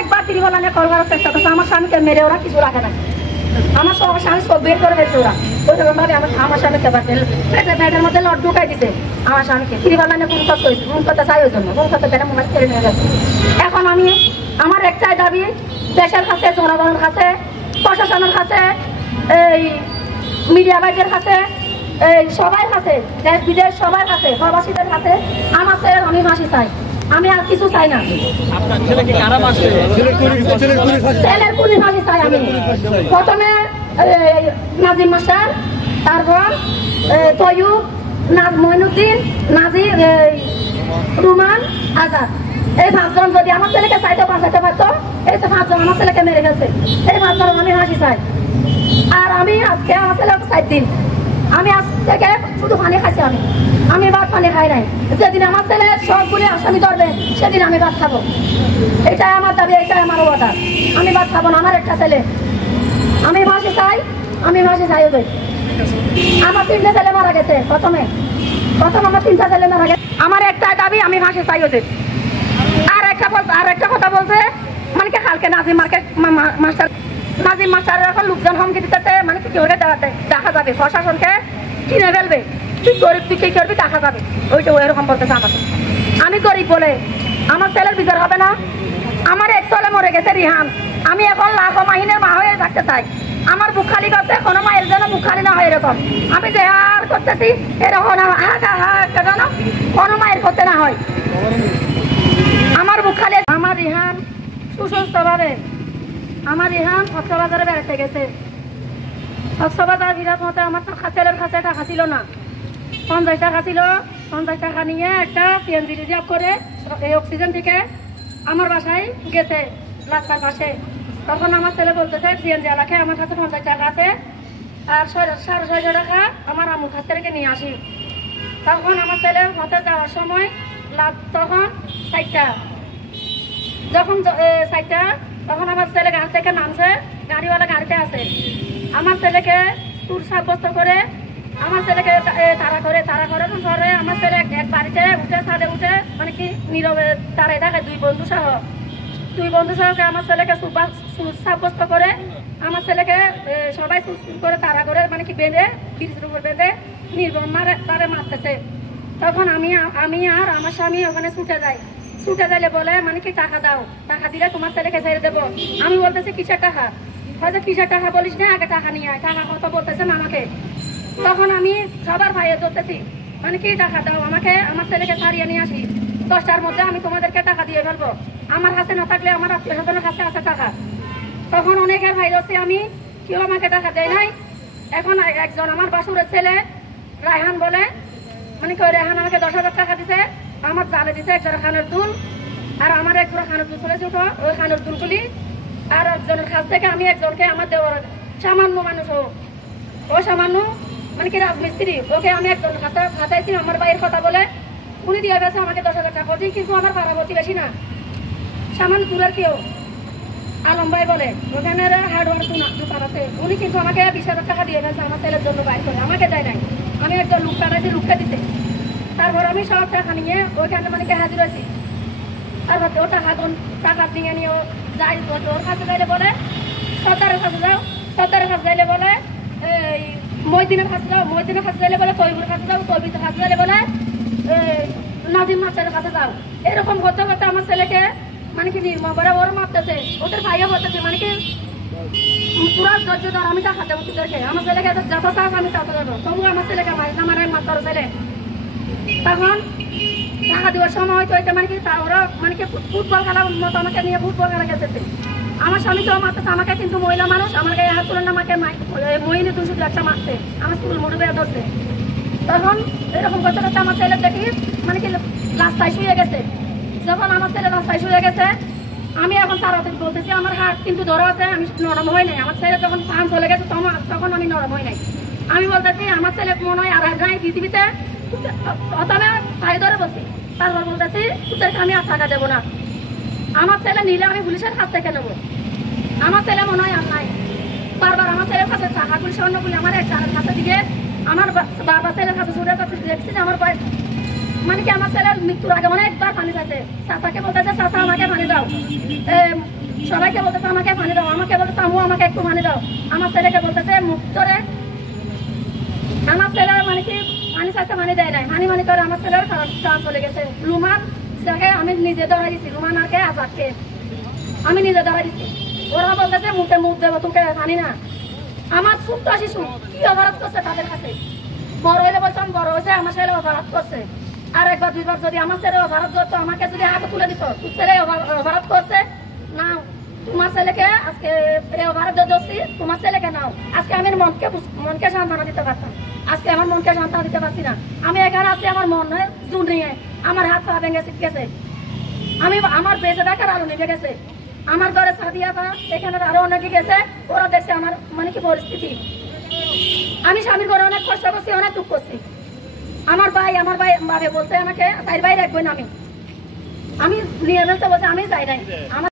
অনেকবার ত্রিবলানে কল করার চেষ্টা করছে, আমার স্বামীকে মেরে ওরা কিছু রাখে না, আমার স্বামী সব বের করে ফেলছে ওরা। ওইরকম ভাবে আমার স্বামীকে পাচ্ছে পেটের মধ্যে লট ঢুকাই দিছে আমার স্বামীকে। ত্রিবলানে ফোন করতে হয়েছে, ফোন করতে চাই ওই জন্য, ফোন করতে পেরে মোবাইল কেড়ে নিয়ে গেছে। এখন আমি আমার একটাই দাবি, দেশের কাছে, জনগণের কাছে, প্রশাসনের কাছে, এই মিডিয়া ভাইদের কাছে, এই সবার কাছে, দেশ বিদেশ সবার কাছে, প্রবাসীদের কাছে আমার ছেলের আমি ফাঁসি চাই। আমি আর কিছু চাই না। ছেলের পুলিশ ফাঁসি চাই আমি। প্রথমে নাজিম মাস্টার, তারপর তয়ুব, মইনুদ্দিন, নাজির, রুমান, আজাদ, এই 5 জন যদি আমার ছেলেকে চাইতে বাঁচাতে পারতো, এই যে 5 জন আমার ছেলেকে মেরে গেছে, এই 5 জন আমি ফাঁসি চাই। আর আমি আজকে আমার ছেলেকে 7 দিন আমি আজ থেকে শুধু পানি খাইছি, আমি ভাত পানি খাই নাই। যেদিন আমার ছেলে সবগুলি আসামি ধরবে সেদিন আমি ভাত খাবো, এটাই আমার দাবি, এটাই আমার অর্ডার। আমি ভাত খাবো না, আমার একটা ছেলে, আমি ফাঁসি চাই, আমি ফাঁসি চাই ওদের। আমার 3টে ছেলে মারা গেছে, প্রথম আমার 3টা ছেলে মারা গেছে। আমার একটা দাবি, আমি ফাঁসি চাই ওদের। আর একটা কথা বলছে, মানে কি কালকে নাজিম মাস্টারের এখন লোকজন হুমকি দিতেছে, মানে কি ওরে দেখা যাবে, প্রশাসনকে কিনে ফেলবে, তুই গরিব, তুই কি করবি দেখা যাবে, ওইটা ওইরকম বলতেছে আমাকে। আমি গরিব বলে আমার ছেলের বিচার হবে না? আমার এক ছেলে মরে গেছে রিহান, আমি এখন লাখো মাহিনের মা হয়ে থাকতে চাই। আমার বুক খালি করতে, কোনো মায়ের যেন বুক খালি না হয় এরকম। আমি যে আর করতেছি এরকম যেন কোনো মায়ের করতে না হয়। আমার বুক খালি, আমার রিহান সুস্বাস্থ্যভাবে, আমার রিহান কক্সবাজারে বেড়াতে গেছে। কক্সবাজার বিরাট মতে আমার ছেলের কাছে টাকা ছিল না, 50 টাকা ছিল। 50 টাকা নিয়ে একটা সিএনজি রিজার্ভ করে এই অক্সিজেন থেকে আমার বাসায় গেছে রাস্তার পাশে। তখন আমার ছেলে বলতেছে সিএনজি এলাকায় আমার কাছে 50 টাকা আছে, আর 650 টাকা আমার আম্মুর কাছ থেকে নিয়ে আসি। তখন আমার ছেলে মতে যাওয়ার সময় তখন 4টা, যখন 4টা, তখন আমার ছেলে গাড়ি থেকে নামছে, গাড়িওয়ালা গাড়িতে আছে। আমার ছেলেকে চুর সাব্যস্ত করে আমার ছেলেকে তাড়া করে আমার ছেলে এক বাড়িতে উঠে, ছাদে উঠে, মানে কি নীরবে দাঁড়ায় থাকে, 2 বন্ধু সহকে আমার ছেলেকে চুর সাব্যস্ত করে আমার ছেলেকে সবাই চুর করে তাড়া করে, মানে কি বেঁধে ব্রিজের উপর বেঁধে নির্বন তারে মারতেছে। তখন আমি আর আমার স্বামী ওখানে ছুটে যাইলে বলে, মানে কি টাকা দাও, টাকা দিলে তোমার ছেলেকে ছেড়ে দেবো। আমি বলতেছি কিসের টাকা? হয়তো কিসের টাকা বলিস না, আগে টাকা নিয়ে আয়, টাকা কত বলতেছে মামাকে। তখন আমি সবার ভাইয়ে ধরতেছি, মানে কি টাকা দাও আমাকে, আমার ছেলেকে ছাড়িয়ে নিয়ে আসি, 10টার মধ্যে আমি তোমাদেরকে টাকা দিয়ে ফেলবো। আমার কাছে না থাকলে আমার আত্মীয় স্বজনের কাছে আছে টাকা। তখন অনেকের ভাই ধরছি আমি, কেউ আমাকে টাকা দেয় নাই। এখন একজন আমার বাসুরের ছেলে রায়হান বলে, মানে কি রেহান আমাকে 10,000 টাকা দিছে, আমার জালে দিছে 1 জোড়া খানের দুল, আর আমার 1 জোড়া খানের দুল চলেছে ওই খানের দুলগুলি। আর একজনের কাছ থেকে আমি একজনকে, আমার দেওয়ার সামান্য মানুষ, ও সামান্য মানে কি রাজমিস্ত্রি, ওকে আমি একজনের কাছে ফাটাইছি আমার ভাইয়ের কথা বলে, উনি দিয়ে গেছে আমাকে 10,000 টাকা। কিন্তু আমার পাড়াবর্তী বেশি না, সামান্য দূরের কেউ, আলম ভাই বলে, ওখানে হার্ডওয়ার দোকান আছে, উনি কিন্তু আমাকে 20,000 টাকা দিয়ে গেছে আমার ছেলের জন্য বাইর করে, আমাকে দেয় নাই। আমি একজন লোক পাঠাইছি, লোককে দিতে। তারপর আমি সব টাকা নিয়ে ওইখানে মানে কি হাজির হয়েছি। তারপর ও টাকা নিয়ে নিয়ে যাই, ওর কাছে যাইলে বলে সর্দারের কাছে যাও, সর্দারের কাছে যাইলে বলে মহিদিনের কাছে যাও, মহিদিনের কাছে যাইলে বলে তৈবুর কাছে যাও, তৈবির কাছে যাইলে বলে নাজিম মাস্টারের কাছে যাও। এরকম করতে করতে আমার ছেলেকে মানে কি নির্মম করে ওরা মারতেছে, ওদের ভাইয়া বলতেছে, মানে কি পুরা ধৈর্য ধর, আমি টাকা দেবো তোদেরকে, আমার ছেলেকে যত চাষ আমি তত দেবো, তবু আমার ছেলেকে আমার মাস্টার ছেলে। তখন টাকা দেওয়ার সময় হয়তো এটা মানে কি ওরা মানে কি ফুটবল খেলার মতো আমাকে নিয়ে ফুটবল খেলা খেলতেছে। আমার স্বামীকেও মারতেছে, আমাকে কিন্তু মহিলা মানুষ, আমার গায়ে হাত তুলে আমাকে মহিলা 200 একটা মারছে, আমার স্কুল মোটে বেড়ে ধরছে। তখন এরকম করতে করতে আমার ছেলে দেখি মানে কি রাস্তায় শুয়ে গেছে। যখন আমার ছেলে রাস্তায় শুয়ে গেছে, আমি এখন তাড়াতাড়ি বলতেছি, আমার হাত কিন্তু ধরা আছে, আমি নরম হই নাই। আমার ছেলে যখন পান চলে গেছে তখন আমি নরম হই নাই। আমি বলতেছি আমার ছেলে মনে হয় আর নাই পৃথিবীতে, প্রথমে ভাই ধরে বসি, তারপর বলতেছি তোদেরকে আমি আর টাকা দেবো না, আমার ছেলে নিলে আমি পুলিশের কাছ থেকে নেবো, আমার ছেলে মনে হয় আর নাই। বারবার আমার ছেলের কাছে টাকাগুলি স্বর্ণগুলি আমার এক জানের কাছে দিয়ে আমার বাবা ছেলের কাছে ছুটে কাছে দেখছি যে আমার মানে কি আমার ছেলের মৃত্যুর আগে অনেকবার পানি চাইছে, চাচাকে বলতেছে চাচা আমাকে পানি দাও, সবাইকে বলতেছে আমাকে পানি দাও, আমাকে বলতেছে আম্মু আমাকে একটু পানি দাও। আমার ছেলেকে বলতেছে মুখ ধরে, আমার ছেলে মানে কি পানি চাইতে পানি দেয় নাই, পানি করে আমার ছেলের প্রাণ চলে গেছে। রুমান যাকে আমি নিজে ধরাই দিচ্ছি, রুমান আরকে আজাদকে আমি নিজে ধরাই দিচ্ছি। ওরা বলতেছে মুখে মুখ দেবো তোকে জানি না। আমার ছোট্ট শিশু কি অপরাধ করছে তাদের কাছে? বড় হইলে বলতাম বড় হয়েছে আমার ছেলে অপরাধ করছে, আর একবার দুইবার যদি আমার ছেলে অপরাধ করতো আমাকে যদি হাতে তুলে দিত তোর ছেলে অপরাধ করছে না, তোমার ছেলেকে আজকে অপরাধ দোষী, তোমার ছেলেকে নাও। আজকে আমি মনকে সান্ত্বনা দিতে পারতাম, আজকে আমার মনকে সান্ত্বনা দিতে পারছি না। আমি এখানে আছি আমার মনে জুন নিয়ে, আমার হাত পা ভেঙে গেছে, আমি আমার বেঁচে থাকার আলো নিভে গেছে। আমার ঘরে সাদিয়া পা এখানে আরো অনেকে গেছে, ওরা দেখছে আমার মানে কি পরিস্থিতি। আমি স্বামীর ঘরে অনেক কষ্ট করছি, অনেক দুঃখ করছি। আমার ভাই ভাবে বলছে আমাকে তাই ভাই রাখবেন, আমি নিয়ে বলতে বলছে আমি যাই নাই। আমার